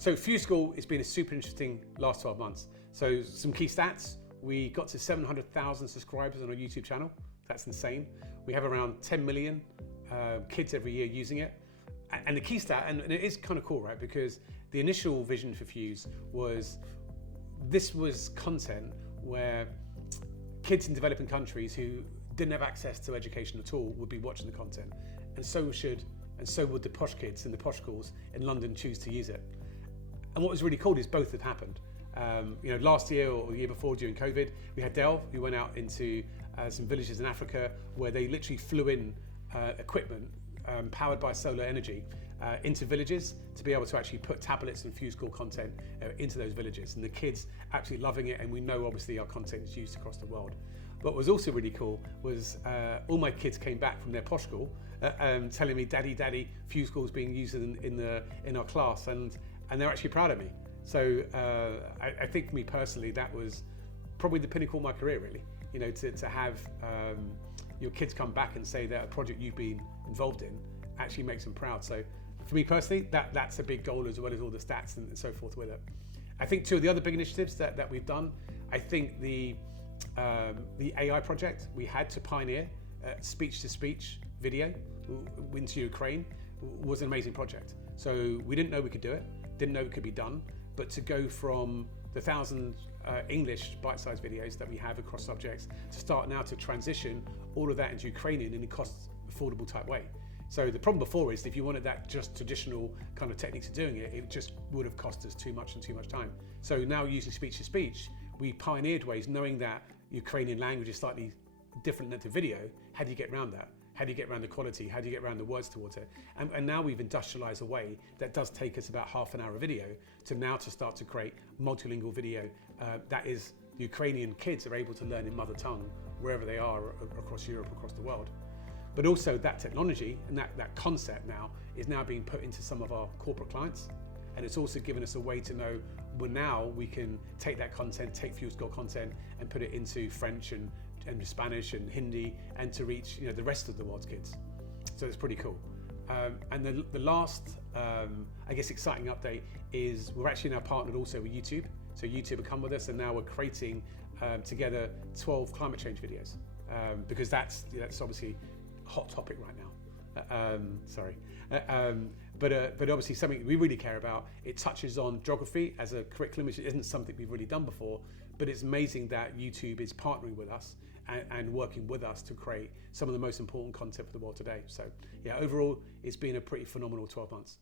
So Fuse School has been a super interesting last 12 months. So some key stats, we got to 700,000 subscribers on our YouTube channel. That's insane. We have around 10 million kids every year using it. And the key stat, and it is kind of cool, right? Because the initial vision for Fuse was, this was content where kids in developing countries who didn't have access to education at all would be watching the content. And so would the posh kids in the posh schools in London choose to use it. And what was really cool is both have happened. Last year or the year before during COVID, we had Dell, who went out into some villages in Africa where they literally flew in equipment powered by solar energy into villages to be able to actually put tablets and Fuse School content into those villages. And the kids actually loving it, and we know obviously our content is used across the world. What was also really cool was all my kids came back from their posh school telling me, Daddy, Fuse School is being used in our class, and they're actually proud of me. So I think for me personally, that was probably the pinnacle of my career, really. To have your kids come back and say that a project you've been involved in actually makes them proud. So for me personally, that's a big goal, as well as all the stats and so forth with it. I think two of the other big initiatives that we've done, I think the AI project we had to pioneer speech-to-speech video into Ukraine was an amazing project. So we didn't know we could do it, didn't know it could be done, but to go from the 1,000 English bite-sized videos that we have across subjects to start now to transition all of that into Ukrainian in a cost-affordable type way. So the problem before is if you wanted that just traditional kind of techniques of doing it, it just would have cost us too much and too much time. So now using speech-to-speech, we pioneered ways, knowing that Ukrainian language is slightly different than the video. How do you get around that? How do you get around the quality? How do you get around the words towards it? And now we've industrialized a way that does take us about half an hour of video to start to create multilingual video that is Ukrainian kids are able to learn in mother tongue wherever they are across Europe, across the world. But also that technology and that concept now is now being put into some of our corporate clients. And it's also given us a way to know, well, now we can take that content, take Fuse School content and put it into French and Spanish and Hindi, and to reach the rest of the world's kids. So it's pretty cool. And the last, I guess, exciting update is we're actually now partnered also with YouTube. So YouTube have come with us, and now we're creating together 12 climate change videos because that's obviously a hot topic right now. But obviously something we really care about. It touches on geography as a curriculum, which isn't something we've really done before, but it's amazing that YouTube is partnering with us and working with us to create some of the most important content for the world today. So yeah, overall, it's been a pretty phenomenal 12 months.